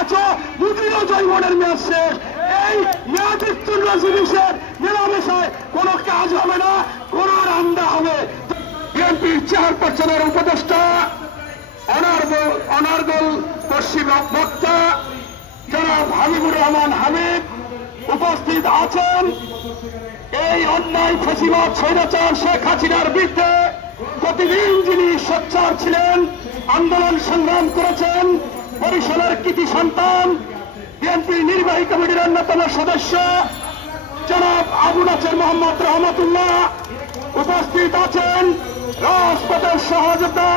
গেছে, দুদিনও জৈবনের মেয়াদ শেষ। এই মেয়াদ উত্তীর্ণ জিনিসের মেলামেশায় কোনো কাজ হবে না, কোনো রান্না হবে। বিএনপির চেয়ারপারসনের উপদেষ্টা অনার্গল পশ্চিম বক্তা জনাব হাবিবুর রহমান হাবিব উপস্থিত আছেন। এই অন্যায় ফ্যাসিবাদ স্বৈরাচার শেখ হাসিনার বিরুদ্ধে প্রতিদিন যিনি সোচ্চার ছিলেন, আন্দোলন সংগ্রাম করেছেন, বরিশালের কৃতি সন্তান, বিএনপির নির্বাহী কমিটির অন্যতম সদস্য জনাব আবু নাসের মোহাম্মদ রহমতুল্লাহ উপস্থিত আছেন। রাজপথের সহযোদ্ধা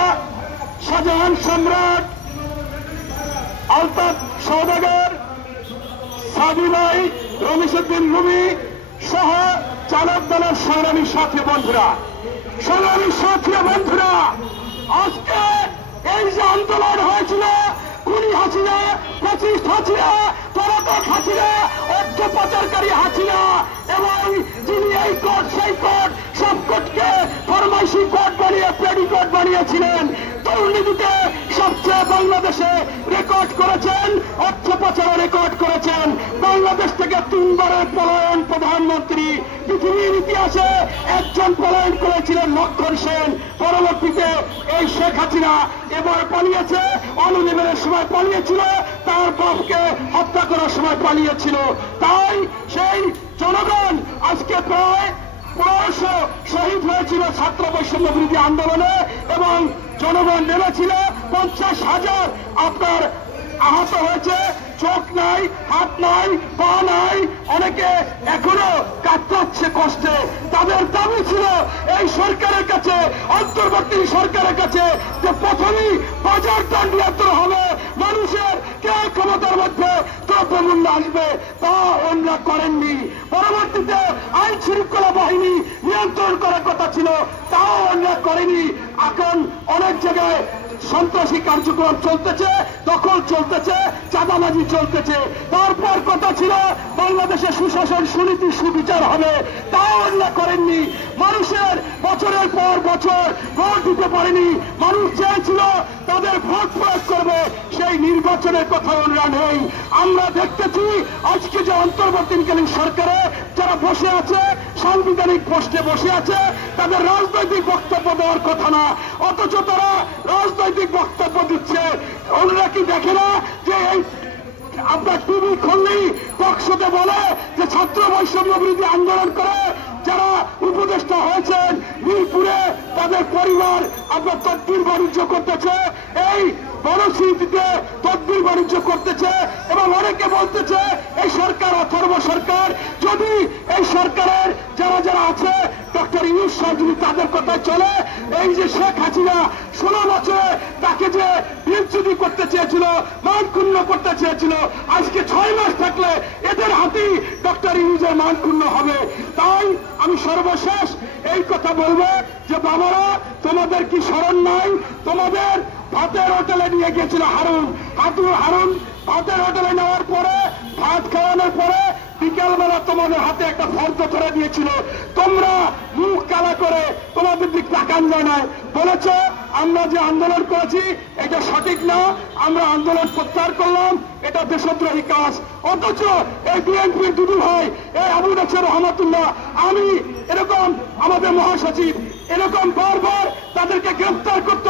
শাহজাহান সম্রাট, আলতাফ সওদাগর, সাদি ভাই, রমিসুদ্দিন রুমি সহ চালক দলের সংগ্রামী সাথী বন্ধুরা, আজকে এই যে আন্দোলন হয়েছিল, খুনি হাসিনা, ফ্যাসিস্ট হাসিনা, পলাতক হাসিনা, অর্থ পাচারকারী হাসিনা এবং যিনি এই কোর্ট সেই কোর্ট সব কোর্টকে ফরমাইশি কোর্ট বানিয়ে পেডিকোর্ট বানিয়েছিলেন, দুর্নীতিতে সবচেয়ে বাংলাদেশে রেকর্ড করেছেন, অর্থ পাচারে রেকর্ড করেছেন। বাংলাদেশ থেকে 3 বারের পলায়ন প্রধানমন্ত্রী, পৃথিবীর ইতিহাসে একজন পলায়ন করেছিলেন লক্ষণ সেন। পরবর্তীতে এই শেখ হাসিনা এবার পালিয়েছে, অনুনিবেশের সময় পালিয়েছিল, তার বাপকে হত্যা করার সময় পালিয়েছিল। তাই সেই জনগণ আজকে প্রায় 1500 শহীদ হয়েছিল ছাত্র বৈষম্য বিরোধী আন্দোলনে এবং জনগণ নেমেছিল 50,000 আপনার আহত হয়েছে, চোখ নাই, হাত নাই, পা নাই, অনেকে এখনো কাতরাচ্ছে কষ্টে। তাদের দাবি ছিল এই সরকারের কাছে, অন্তর্বর্তী সরকারের কাছে, যে প্রথমেই বাজার দর নিয়ন্ত্রণ হবে, মানুষের ক্রয় ক্ষমতার মধ্যে দ্রব্যমূল্য আসবে। তা ওনারা করেননি। পরবর্তীতে আইন শৃঙ্খলা বাহিনী নিয়ন্ত্রণ করার কথা ছিল, তাও ওনারা করেনি। এখন অনেক জায়গায় সন্ত্রাসী কার্যক্রম চলতেছে, দখল চলতেছে, চাঁদাবাজি চলতেছে। তারপর কথা ছিল বাংলাদেশে সুশাসন, সুনীতি, সুবিচার হবে, তাও ওনারা করেননি। মানুষের বছরের পর বছর ভোট দিতে পারেনি। মানুষ চেয়েছিল তাদের ভোট প্রয়োগ করবে, সেই নির্বাচনের কথা ওনারা নেই। আমরা দেখতেছি আজকে যে অন্তর্বর্তীকালীন সরকারে যারা বসে আছে, সাংবিধানিক পোস্টে বসে আছে, তাদের রাজনৈতিক বক্তব্য দেওয়ার কথা না, অথচ তারা রাজনৈতিক বক্তব্য দিচ্ছে। ওনারা কি দেখে না যে এই আপনার টিভি খুললেই টকশোতে বলে যে ছাত্র বৈষম্য বিরোধী আন্দোলন করে যারা উপদেষ্টা হয়েছেন মিরপুরে তাদের পরিবার আপনার তদবির বাণিজ্য করতেছে, এই বনশ্রীতে তদবির বাণিজ্য করতেছে এবং অনেকে বলতেছে এই সরকার অথর্ব সরকার। যদি এই সরকারের যারা যারা আছে ডক্টর ইউনূস সাহেব যদি তাদের কথায় চলে, এই যে শেখ হাসিনা 16 বছরে তাকে যে বিচ্যুতি করতে চেয়েছিল, মান ক্ষুণ্ণ করতে চেয়েছিল, আজকে 6 মাস থাকলে এদের হাতেই ডক্টর ইউনূসের মান ক্ষুণ্ণ হবে। তাই আমি সর্বশেষ এই কথা বলবো যে বাবারা, তোমাদের কি স্মরণ নাই? তোমাদের ভাতের হোটেলে নিয়ে গিয়েছিল হারুন ভাতের হোটেলে নেওয়ার পরে, ভাত খাওয়ানোর পরে বিকালবেলা তোমাদের হাতে একটা ফর্দ ধরে দিয়েছিল। তোমরা মুখ কালা করে তোমাদের দিক তাকান যায় নাই, বলেছ আমরা যে আন্দোলন করেছি এটা সঠিক না, আমরা আন্দোলন প্রত্যাহার করলাম, এটা দেশদ্রোহী কাজ। অথচ এই বিএনপির দুদু ভাই, এই আবু নাসের রহমতুল্লাহ, আমি এরকম আমাদের মহাসচিব এরকম বারবার তাদেরকে গ্রেফতার করত,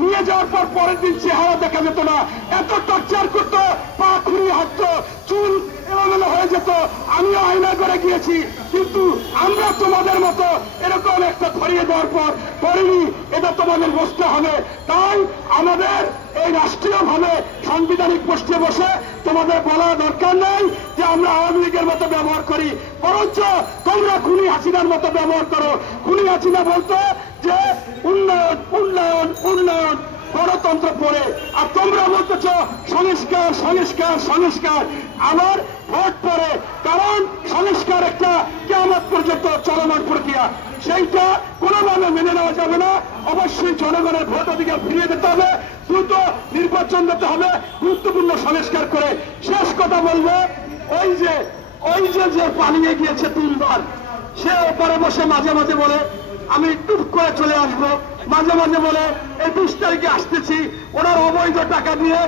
নিয়ে যাওয়ার পর পরের দিন চেহারা দেখা যেত না, এত টর্চার করত, পা খুঁড়িয়ে হাঁটত, চুল এলোমেলো হয়ে যেত। আমিও আয়না করে গিয়েছি, কিন্তু আমরা তোমাদের মতো এরকম একটা ধরিয়ে দেওয়ার পর করিনি, এটা তোমাদের বুঝতে হবে। তাই আমাদের এই রাষ্ট্রীয়ভাবে সাংবিধানিক পোস্টে বসে তোমাদের বলা দরকার নেই যে আমরা আওয়ামী লীগের মতো ব্যবহার করি, বরঞ্চ তোমরা খুনি হাসিনার মতো ব্যবহার করো। খুনি হাসিনা বলতো যে উন্নয়ন উন্নয়ন উন্নয়ন, গণতন্ত্র পড়ে, আর তোমরা বলতেছ সংস্কার সংস্কার সংস্কার, আবার ভোট পড়ে। কারণ সংস্কার একটা কিয়ামত পর্যন্ত চলমান প্রক্রিয়া, সেইটা কোনোভাবে মেনে নেওয়া যাবে না। অবশ্যই জনগণের ভোট অধিকার ফিরিয়ে দিতে হবে, দ্রুত নির্বাচন দিতে হবে, গুরুত্বপূর্ণ সংস্কার করে। শেষ কথা বলবো, ওই যে পালিয়ে গিয়েছে 3 বার, সে ওপরে বসে মাঝে মাঝে বলে আমি টুপ করে চলে আসবো, মাঝে মাঝে বলে এই 20 তারিখে আসতেছি, ওনার অবৈধ টাকা দিয়ে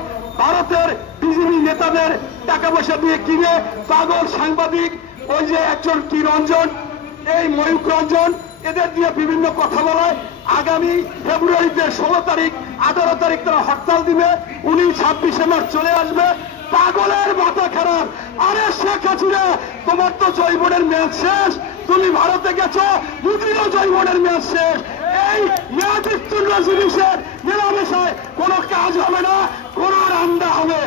ভারতের বিজেপি নেতাদের টাকা পয়সা দিয়ে কিনে পাগল সাংবাদিক, ওই যে একজন কি রঞ্জন, এই ময়ূক রঞ্জন, এদের দিয়ে বিভিন্ন কথা বলায় আগামী ফেব্রুয়ারিতে 16 তারিখ 18 তারিখ তারা হরতাল দিবে, 19-26 মার্চ চলে আসবে। পাগলের মাথা খারাপ। আরে শেখ হাসিনা, তোমার তো জৈবনের ম্যাচ শেষ, তুমি ভারতে গেছো, মোদিরও জৈবনের ম্যাচ শেষ। এই মেয়াদ উত্তীর্ণ জিনিসের মেলামেশায় কোনো কাজ হবে না, কোনো রান্না হবে।